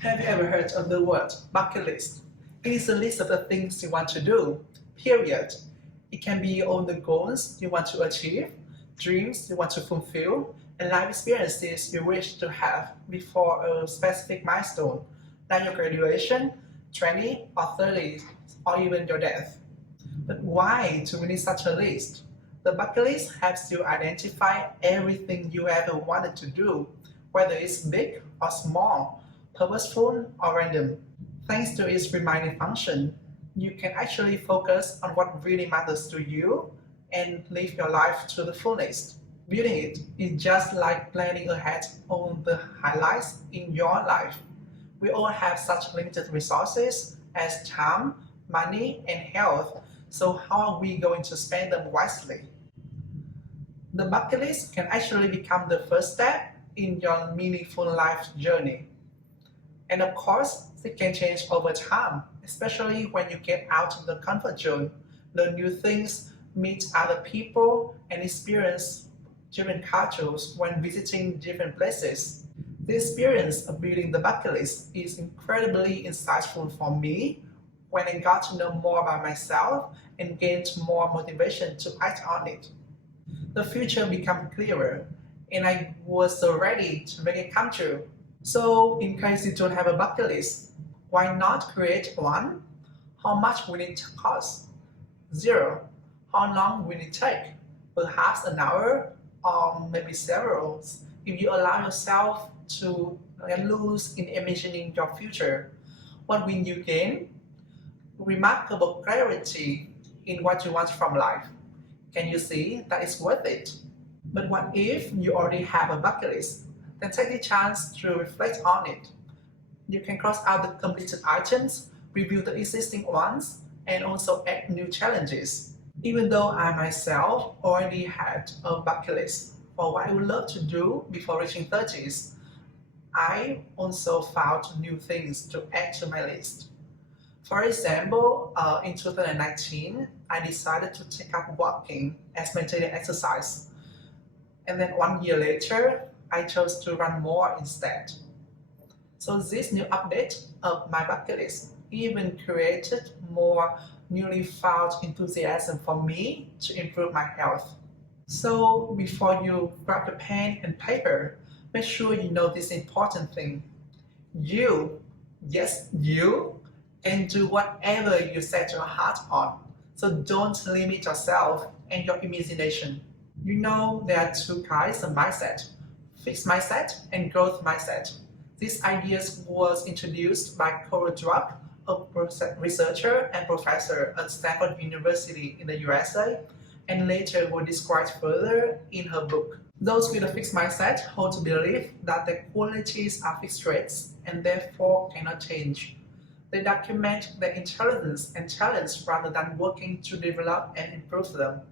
Have you ever heard of the word bucket list? It is a list of the things you want to do, period. It can be all the goals you want to achieve, dreams you want to fulfill, and life experiences you wish to have before a specific milestone, like your graduation, 20 or 30, or even your death. But why do we need such a list? The bucket list helps you identify everything you ever wanted to do, whether it's big or small, purposeful or random. Thanks to its reminding function, you can actually focus on what really matters to you and live your life to the fullest. Building it is just like planning ahead on the highlights in your life. We all have such limited resources as time, money, and health, so how are we going to spend them wisely? The bucket list can actually become the first step in your meaningful life journey. And of course, it can change over time, especially when you get out of the comfort zone, learn new things, meet other people, and experience different cultures when visiting different places. The experience of building the bucket list is incredibly insightful for me when I got to know more about myself and gained more motivation to act on it. The future became clearer, and I was so ready to make it come true. So, in case you don't have a bucket list, why not create one? How much will it cost? Zero. How long will it take? Perhaps an hour or maybe several. If you allow yourself to get loose in imagining your future, what will you gain? Remarkable clarity in what you want from life. Can you see that it's worth it? But what if you already have a bucket list? Then take the chance to reflect on it. You can cross out the completed items, review the existing ones, and also add new challenges. Even though I myself already had a bucket list for what I would love to do before reaching 30s, I also found new things to add to my list. For example, in 2019, I decided to take up walking as my daily exercise. And then 1 year later, I chose to run more instead. So this new update of my bucket list even created more newly found enthusiasm for me to improve my health. So before you grab your pen and paper, make sure you know this important thing. You, yes, you, can do whatever you set your heart on. So don't limit yourself and your imagination. You know there are two kinds of mindset, fixed mindset and growth mindset. These ideas was introduced by Cora Druck, a researcher and professor at Stanford University in the USA, and later were described further in her book. Those with a fixed mindset hold to belief that their qualities are fixed traits and therefore cannot change. They document their intelligence and talents rather than working to develop and improve them.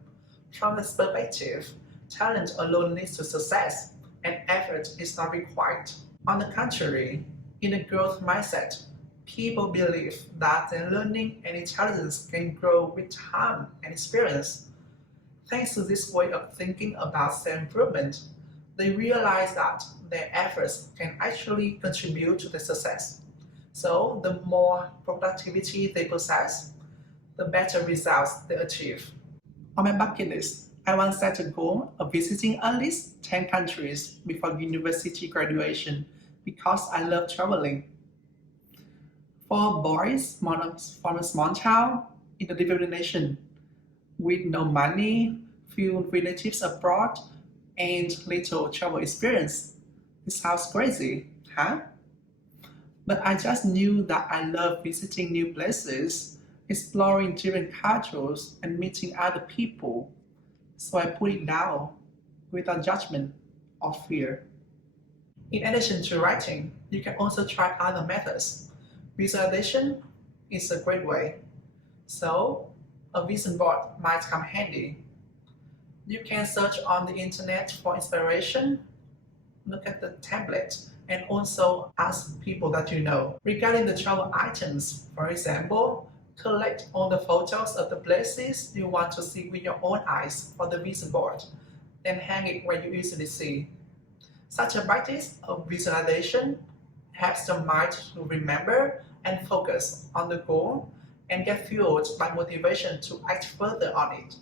From this perspective, talent alone leads to success, and effort is not required. On the contrary, in a growth mindset, people believe that their learning and intelligence can grow with time and experience. Thanks to this way of thinking about self-improvement, they realize that their efforts can actually contribute to their success. So the more productivity they possess, the better results they achieve. On my bucket list, I once set a goal of visiting at least 10 countries before university graduation because I love traveling. For boys from a small town in a developing nation with no money, few relatives abroad, and little travel experience, it sounds crazy, huh? But I just knew that I love visiting new places, exploring different cultures, and meeting other people. So I put it down without judgment or fear. In addition to writing, you can also try other methods. Visualization is a great way. So a vision board might come handy. You can search on the internet for inspiration, look at the template, and also ask people that you know. Regarding the travel items, for example, collect all the photos of the places you want to see with your own eyes for the vision board, then hang it where you usually see. Such a practice of visualization helps the mind to remember and focus on the goal and get fueled by motivation to act further on it.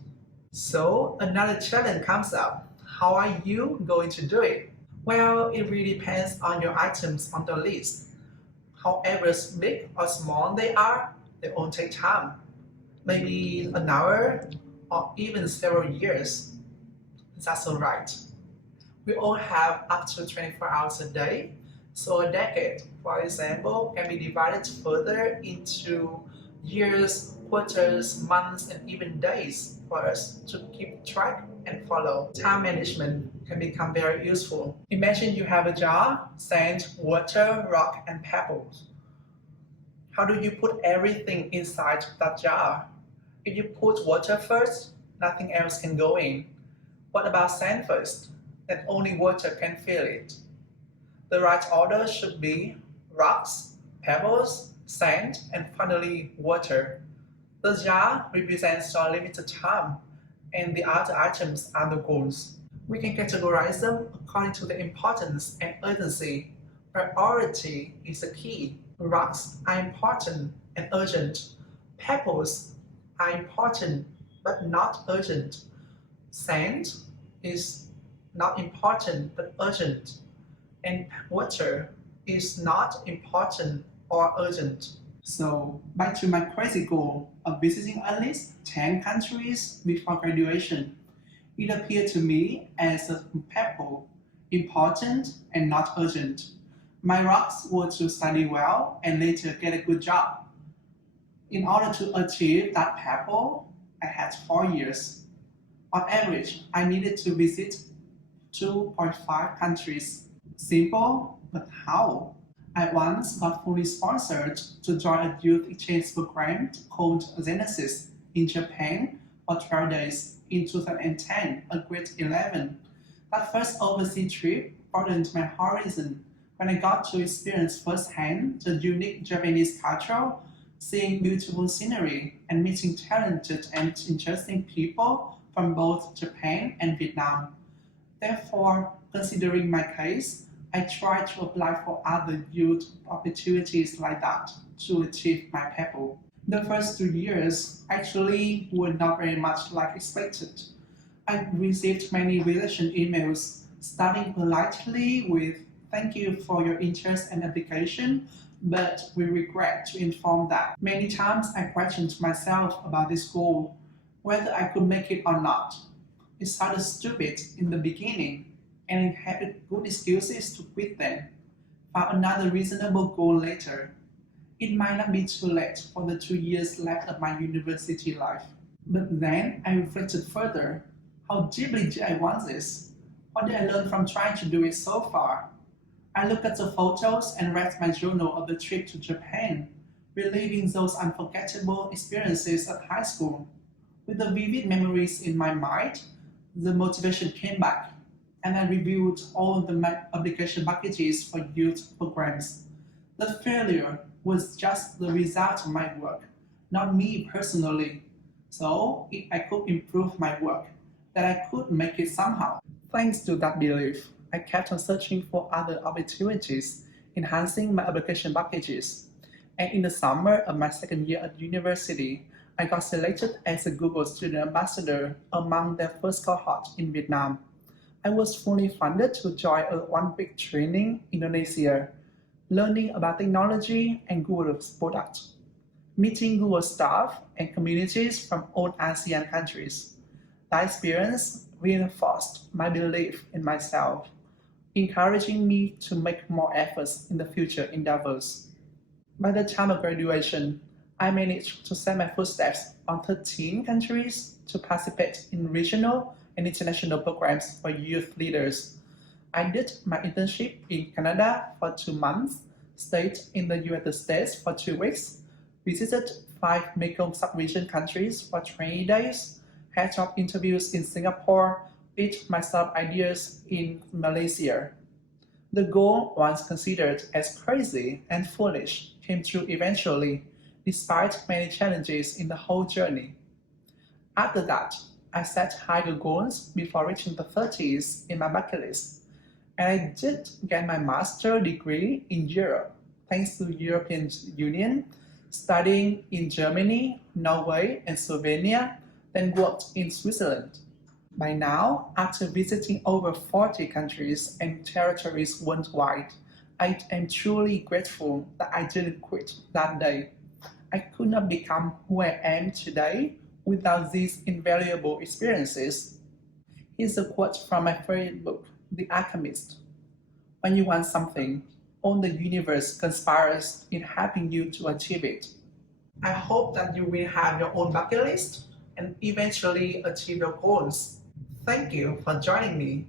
So another challenge comes up. How are you going to do it? Well, it really depends on your items on the list. However big or small they all take time. Maybe an hour or even several years. That's alright. We all have up to 24 hours a day, so a decade, for example, can be divided further into years, quarters, months, and even days for us to keep track and follow. Time management can become very useful. Imagine you have a jar, sand, water, rock, and pebbles. How do you put everything inside that jar? If you put water first, nothing else can go in. What about sand first? Then only water can fill it. The right order should be rocks, pebbles, sand, and finally water. The jar represents your limited time, and the other items are the goals. We can categorize them according to the importance and urgency. Priority is the key. Rocks are important and urgent. Pebbles are important but not urgent. Sand is not important but urgent, and water is not important or urgent. So, back to my crazy goal of visiting at least 10 countries before graduation. It appeared to me as a pebble, important and not urgent. My rocks were to study well and later get a good job. In order to achieve that pebble, I had 4 years. On average, I needed to visit 2.5 countries. Simple, but how? I once got fully sponsored to join a youth exchange program called Genesis in Japan for 12 days in 2010, a grade 11. That first overseas trip broadened my horizon when I got to experience firsthand the unique Japanese culture, seeing beautiful scenery, and meeting talented and interesting people from both Japan and Vietnam. Therefore, considering my case, I tried to apply for other youth opportunities like that to achieve my pebble. The first 2 years actually were not very much like expected. I received many rejection emails, starting politely with "Thank you for your interest and application, but we regret to inform that." Many times I questioned myself about this goal, whether I could make it or not. It sounded stupid in the beginning, and I had good excuses to quit then. Found another reasonable goal later. It might not be too late for the 2 years left of my university life. But then I reflected further. How deeply did I want this? What did I learn from trying to do it so far? I looked at the photos and read my journal of the trip to Japan, reliving those unforgettable experiences at high school. With the vivid memories in my mind, the motivation came back, and I reviewed all the application packages for youth programs. The failure was just the result of my work, not me personally. So if I could improve my work, that I could make it somehow. Thanks to that belief, I kept on searching for other opportunities, enhancing my application packages. And in the summer of my second year at university, I got selected as a Google Student Ambassador among their first cohort in Vietnam. I was fully funded to join a one-week training in Indonesia, learning about technology and Google's product, meeting Google staff and communities from all ASEAN countries. That experience reinforced my belief in myself, encouraging me to make more efforts in the future endeavors. By the time of graduation, I managed to set my footsteps on 13 countries to participate in regional and international programs for youth leaders. I did my internship in Canada for 2 months, stayed in the United States for 2 weeks, visited 5 Mekong sub-region countries for 20 days, had job interviews in Singapore, pitched myself ideas in Malaysia. The goal, once considered as crazy and foolish, came true eventually, despite many challenges in the whole journey. After that, I set higher goals before reaching the 30s in my bucket list. And I did get my master's degree in Europe, thanks to European Union, studying in Germany, Norway, and Slovenia, then worked in Switzerland. By now, after visiting over 40 countries and territories worldwide, I am truly grateful that I didn't quit that day. I could not become who I am today without these invaluable experiences. Here's a quote from my favorite book, The Alchemist. When you want something, all the universe conspires in helping you to achieve it. I hope that you will have your own bucket list and eventually achieve your goals. Thank you for joining me.